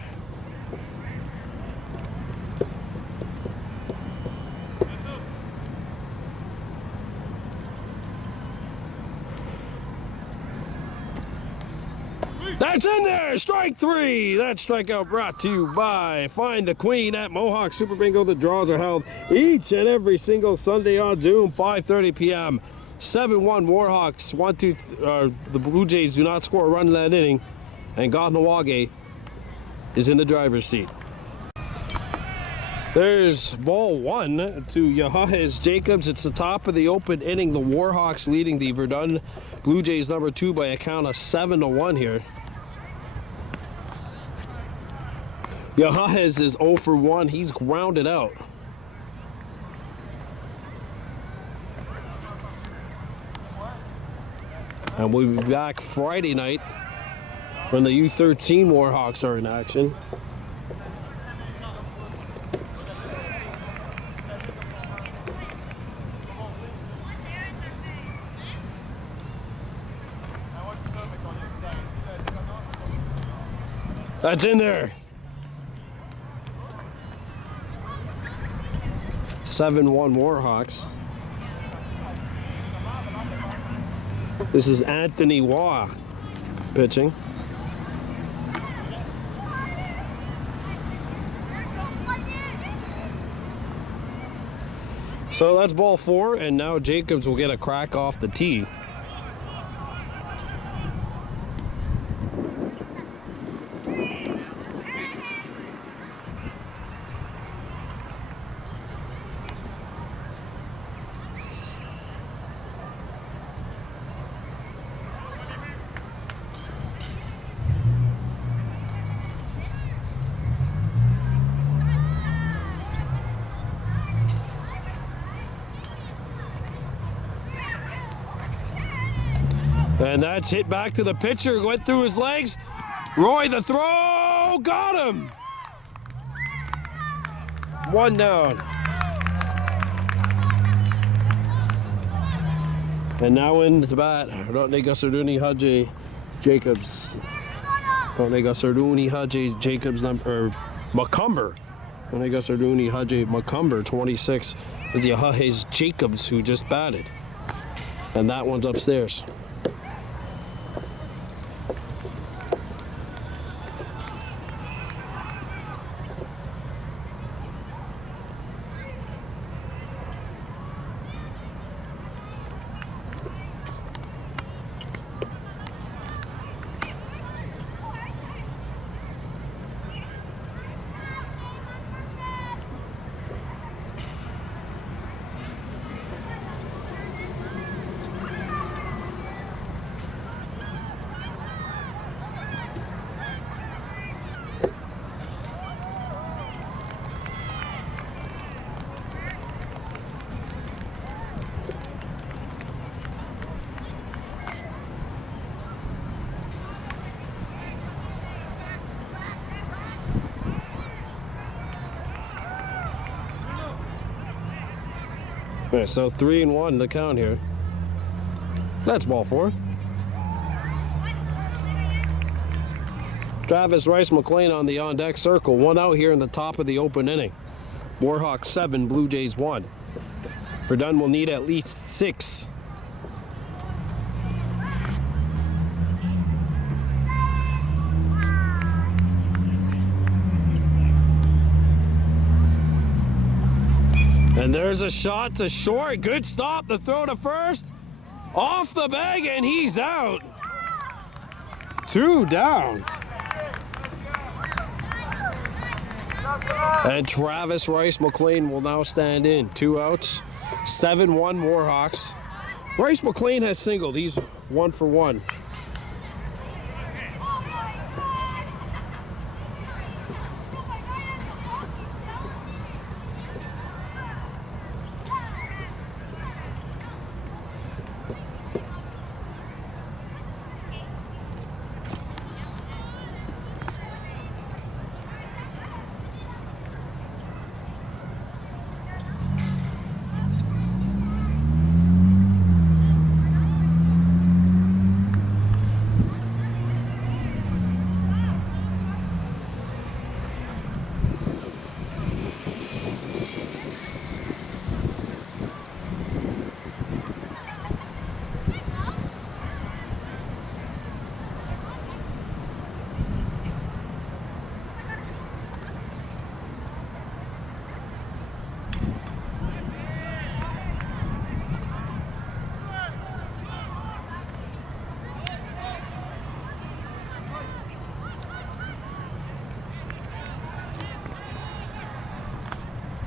That's in there! Strike 3! That strikeout brought to you by Find the Queen at Mohawk Super Bingo. The draws are held each and every single Sunday on Zoom, 5:30 p.m. 7-1 Warhawks. The Blue Jays do not score a run in that inning, and Kahnawake is in the driver's seat. There's ball 1 to Yahahez Jacobs. It's the top of the open inning. The Warhawks leading the Verdun Blue Jays number 2 by a count of 7-1 here. Yahahez is 0 for 1. He's grounded out. And we'll be back Friday night when the U-13 Warhawks are in action. That's in there. 7-1 Warhawks. This is Anthony Waugh pitching. So that's ball 4, and now Jacobs will get a crack off the tee. And that's hit back to the pitcher, went through his legs. Roy, the throw, got him. 1 down. And now in the bat, Rodney Sarduni Haji Jacobs. Rodney Sarduni Haji Jacobs number, McCumber. Rodney Sarduni Haji McCumber, 26. Is Yahahez Jacobs who just batted. And that one's upstairs. Okay, so 3-1 the count here. That's ball 4. Travis Rice McLean on the on-deck circle. 1 out here in the top of the open inning. Warhawks 7, Blue Jays 1. Verdun will need at least 6. And there's a shot to short. Good stop. The throw to first. Off the bag, and he's out. 2 down. And Travis Rice McLean will now stand in. 2 outs. 7-1 Warhawks. Rice McLean has singled. He's 1 for 1.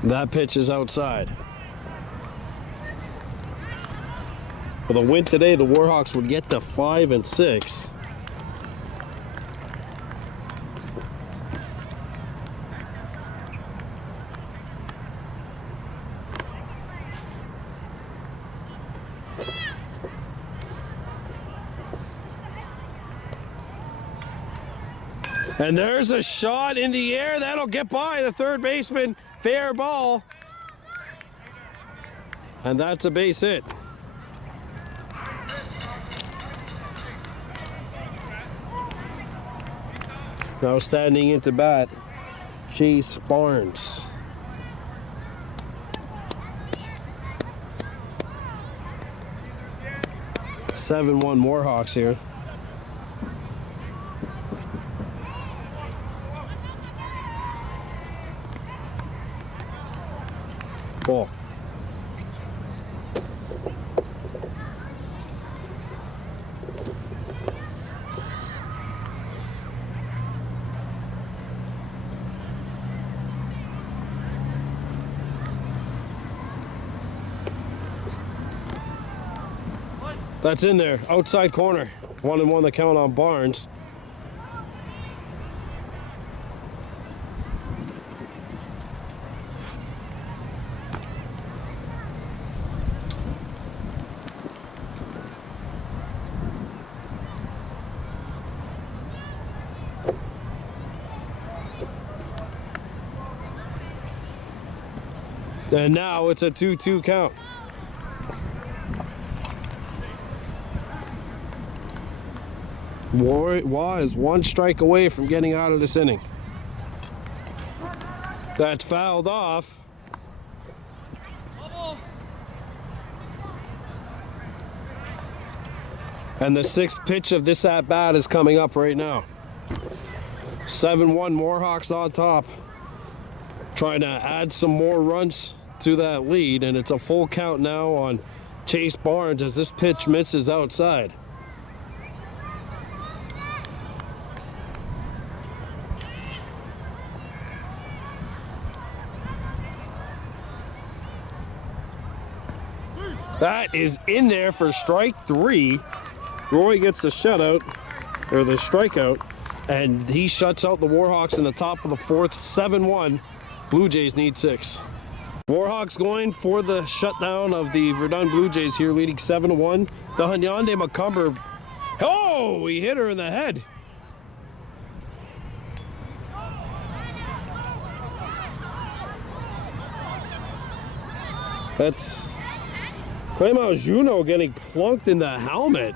That pitch is outside. With a win today, the Warhawks would get to 5 and 6. And there's a shot in the air. That'll get by the third baseman. Fair ball. And that's a base hit. Now standing into bat, Chase Barnes. Seven 1 Warhawks here. Ball. That's in there, outside corner. 1-1 the count on Barnes. And now it's a 2-2 count. Waugh is 1 strike away from getting out of this inning. That's fouled off. And the 6th pitch of this at-bat is coming up right now. 7-1 Warhawks on top. Trying to add some more runs to that lead, and it's a full count now on Chase Barnes as this pitch misses outside. That is in there for strike 3. Roy gets the shutout, or the strikeout, and he shuts out the Warhawks in the top of the 4th. 7-1. Blue Jays need 6. Warhawks going for the shutdown of the Verdun Blue Jays here, leading 7-1. The Hyundai McCumber. Oh, he hit her in the head. That's Clément Junot getting plunked in the helmet.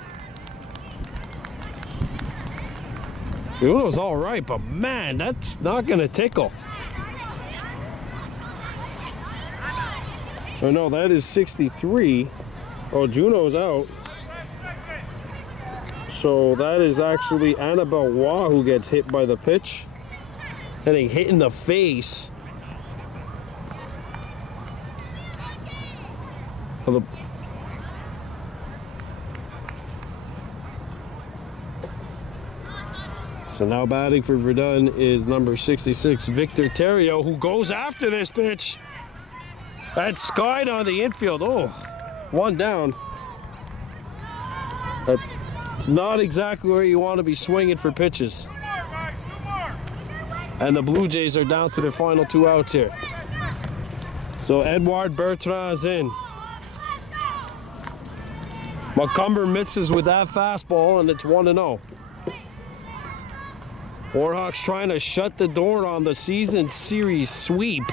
Junot's all right, but man, that's not going to tickle. Oh no, that is 63. Oh, Juno's out. So that is actually Annabelle Waugh who gets hit by the pitch. Getting hit in the face. So now batting for Verdun is number 66, Victor Terrio, who goes after this pitch. That's skied on the infield. Oh, one down. It's not exactly where you want to be swinging for pitches. And the Blue Jays are down to their final 2 outs here. So Edouard Bertrand is in. Macomber misses with that fastball, and it's 1-0. Warhawks trying to shut the door on the season series sweep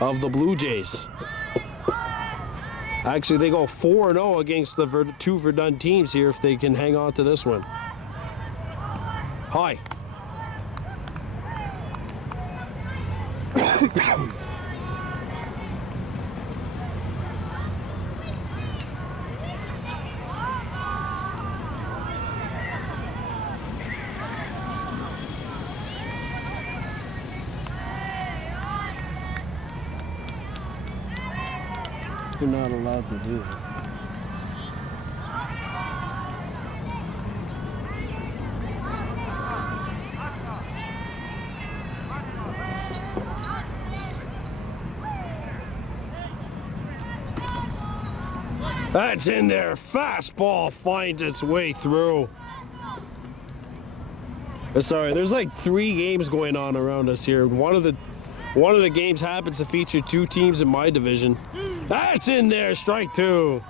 of the Blue Jays. Actually, they go 4-0 against the two Verdun teams here if they can hang on to this one. High. You're not allowed to do that. That's in there. Fastball finds its way through. Sorry, there's like 3 games going on around us here. One of the games happens to feature 2 teams in my division. That's in there, strike 2.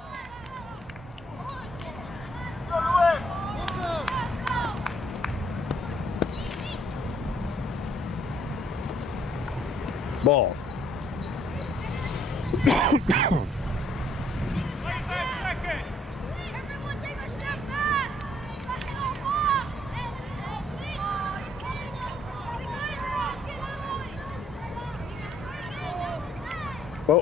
Ball. Oh.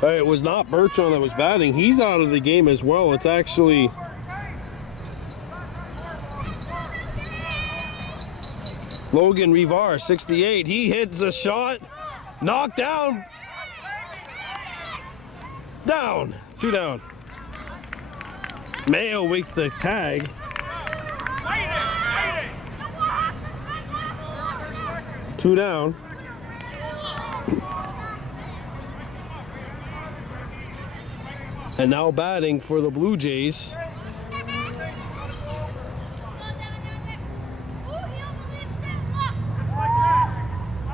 It was not Bertrand that was batting. He's out of the game as well. It's actually Logan Rivar, 68. He hits a shot. Knocked down. Down. 2 down. Mayo with the tag. Two down. And now batting for the Blue Jays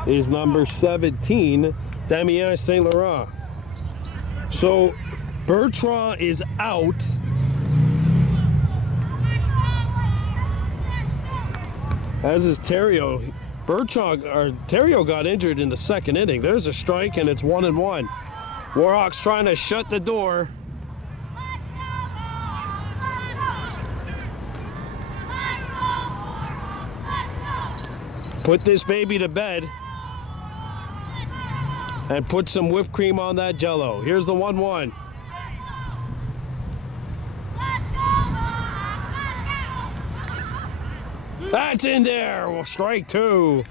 is number 17, Damien Saint Laurent. So Bertrand is out. As is Terrio. Terrio got injured in the 2nd inning. There's a strike, and it's 1-1. Warhawks trying to shut the door. Put this baby to bed and put some whipped cream on that jello. Here's the 1-1. That's in there. Well, strike 2.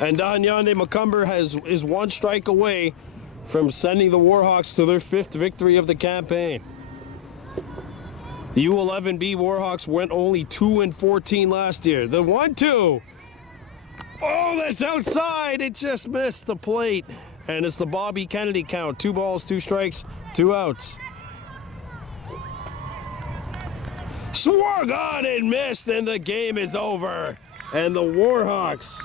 And Danyande Macomber is 1 strike away from sending the Warhawks to their 5th victory of the campaign. The U-11B Warhawks went only 2-14 last year. The 1-2. Oh, that's outside. It just missed the plate. And it's the Bobby Kennedy count. 2 balls, 2 strikes, 2 outs. Swung on and missed, and the game is over. And the Warhawks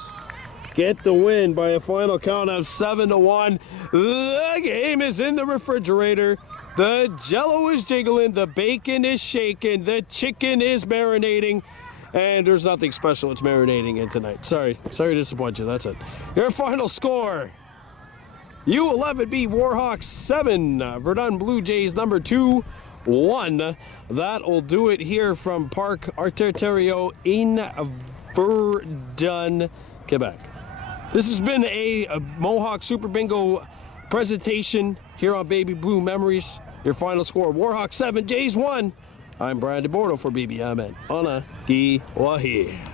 get the win by a final count of 7-1. The game is in the refrigerator. The jello is jiggling. The bacon is shaking. The chicken is marinating. And there's nothing special it's marinating in tonight. Sorry to disappoint you. That's it. Your final score. U-11B Warhawks 7. Verdun Blue Jays number 2. 1. That'll do it here from Parc Artetario in Verdun, Quebec. This has been a Mohawk Super Bingo presentation here on Baby Blue Memories. Your final score, Warhawks 7, Jays 1. I'm Brad DeBordo for BBM and Kahnawake.